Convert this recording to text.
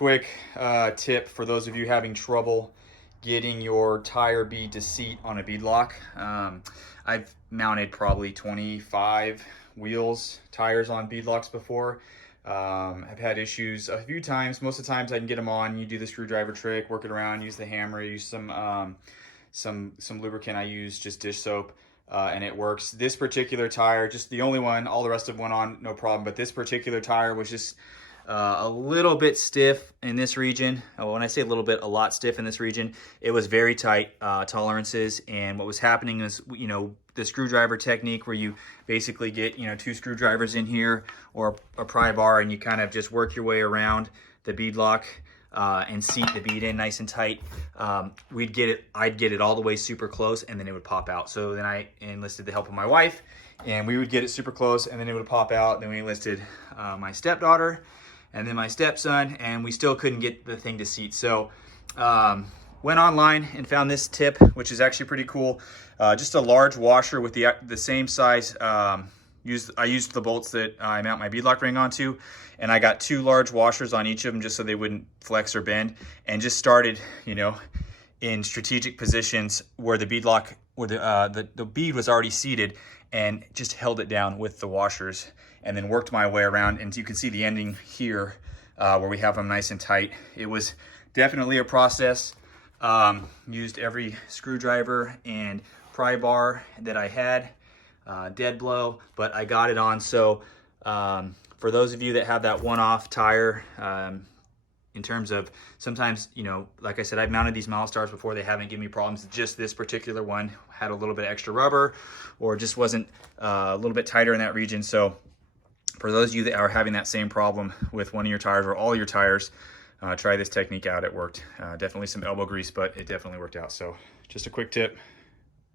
Quick tip for those of you having trouble getting your tire bead to seat on a beadlock. I've mounted probably 25 tires on beadlocks before. I've had issues a few times. Most of the times I can get them on. You do the screwdriver trick, work it around, use the hammer, use some lubricant. I use just dish soap. And it works. This particular tire, just the only one, all the rest of them went on no problem, but this particular tire was just a little bit stiff in this region. When I say a little bit, a lot stiff in this region. It was very tight tolerances, and what was happening is, the screwdriver technique where you basically get, 2 screwdrivers in here or a pry bar, and you kind of just work your way around the beadlock and seat the bead in nice and tight. I'd get it all the way super close, and then it would pop out. So then I enlisted the help of my wife, and we would get it super close, and then it would pop out. Then we enlisted my stepdaughter and then my stepson, and we still couldn't get the thing to seat. So went online and found this tip, which is actually pretty cool. Just a large washer with the same size. I used the bolts that I mount my beadlock ring onto, and I got 2 large washers on each of them just so they wouldn't flex or bend, and just started, in strategic positions where the beadlock, where the bead was already seated, and just held it down with the washers, and then worked my way around. And you can see the ending here where we have them nice and tight. It was definitely a process. Used every screwdriver and pry bar that I had, dead blow, but I got it on. So for those of you that have that one-off tire, in terms of sometimes, like I said, I've mounted these Milestars before. They haven't given me problems. Just this particular one had a little bit extra rubber, or just wasn't a little bit tighter in that region. So for those of you that are having that same problem with one of your tires or all your tires, try this technique out. It worked. Definitely some elbow grease, but it definitely worked out. So just a quick tip.